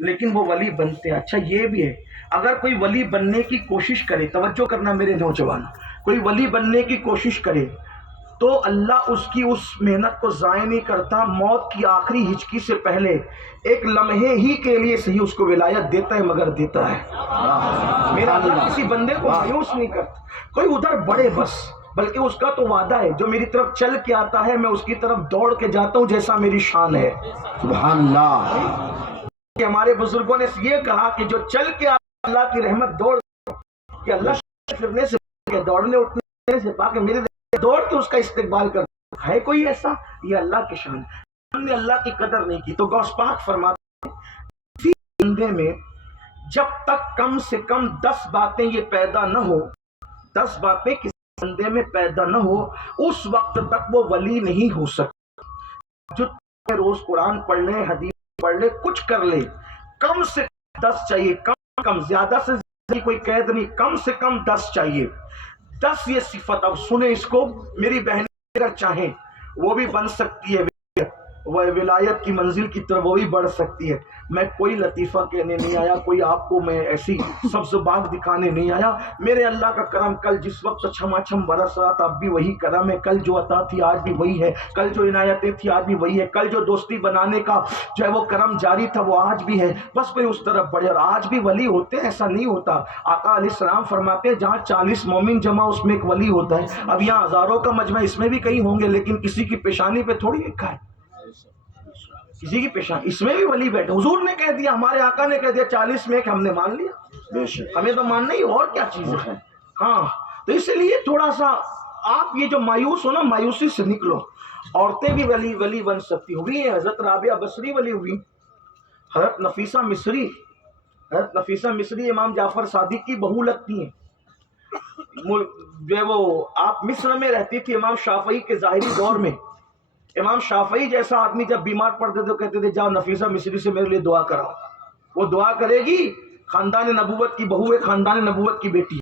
لیکن وہ ولی بنتے ہیں۔ اچھا یہ بھی ہے، اگر کوئی ولی بننے کی کوشش کرے، توجہ کرنا میرے نوجوان، کوئی ولی بننے کی کوشش کرے تو اللہ اس کی اس محنت کو ضائع نہیں کرتا، موت کی آخری ہچکی سے پہلے ایک لمحے ہی کے لیے صحیح اس کو ولایت دیتا ہے، مگر دیتا ہے۔ میرا اللہ کسی بندے کو مایوس نہیں کرتا، کوئی ادھر بڑھے بس، بلکہ اس کا تو وعدہ ہے جو میری طرف چل کے آتا ہے میں اس کی طرف دوڑ کے جاتا ہوں جیسا میری شان ہے۔ سبحان اللہ۔ کہ ہمارے بزرگوں نے یہ کہا کہ جو چل کے آتا اللہ کی رحمت دوڑ کہ اللہ پھرنے سے دوڑنے اٹھنے سے پاک میرے دوڑ کے اس کا استقبال کرتا ہے۔ کوئی ایسا؟ یہ اللہ کی شان ہے۔ ہم نے اللہ کی قدر نہیں کی تو غوث پاک فرماتے ہیں کسی بندے میں جب تک کم سے کم 10 باتیں یہ پیدا نہ ہو، 10 باتیں کسی بندے میں پیدا نہ ہو، اس وقت تک وہ ولی نہیں ہو سکتا۔ جو روز قرآن پڑھ لے، حدیث پڑھ لے، کچھ کر لے، کم سے کم 10 چاہیے، کم زیادہ سے زیادہ کوئی قید نہیں، کم سے کم 10 چاہیے۔ 10 یہ صفت، اب سنیں اس کو میری بہنیں، اگر چاہیں وہ بھی بن سکتی ہے، وہ ولایت کی منزل کی طرف وہ بھی بڑھ سکتی ہے۔ میں کوئی لطیفہ کہنے نہیں آیا، کوئی آپ کو میں ایسی سبز باغ دکھانے نہیں آیا۔ میرے اللہ کا کرم کل جس وقت چھما چھم برس رہا تھا اب بھی وہی کرم ہے، کل جو عطا تھی آج بھی وہی ہے، کل جو عنایتیں تھی آج بھی وہی ہے، کل جو دوستی بنانے کا جو ہے وہ کرم جاری تھا وہ آج بھی ہے، بس کوئی اس طرف بڑھے۔ اور آج بھی ولی ہوتے ہیں، ایسا نہیں ہوتا۔ آقا علیہ السلام فرماتے ہیں جہاں 40 مومن جمع اس میں ایک ولی ہوتا ہے۔ اب یہاں ہزاروں کا مجمع، اس میں بھی کئی ہوں گے، لیکن کسی کی پیشانی پہ تھوڑی لکھا ہے، کسی کی پیشانی، اس میں بھی ولی بیٹھے۔ حضور نے کہہ دیا، ہمارے آقا نے کہہ دیا 40 میں ایک، ہم نے مان لیا، بے شک۔ ہمیں تو ماننا ہی، اور کیا چیز ہے۔ ہاں تو اس لیے تھوڑا سا آپ یہ جو مایوس ہو نا، مایوسی سے نکلو۔ عورتیں بھی ولی بن سکتی ہوئی ہیں، حضرت رابعہ بصری ولی ہوئی، حضرت نفیسہ مصری امام جعفر صادق کی بہو لگتی ہیں۔ جو وہ آپ مصر میں رہتی تھی امام شافعی کے ظاہری دور میں، امام شافعی جیسا آدمی جب بیمار پڑتے تو کہتے تھے جاؤ نفیسہ مصری سے میرے لیے دعا کراؤ، وہ دعا کرے گی، خاندان نبوت کی بہو ہے، خاندان نبوت کی بیٹی ہے۔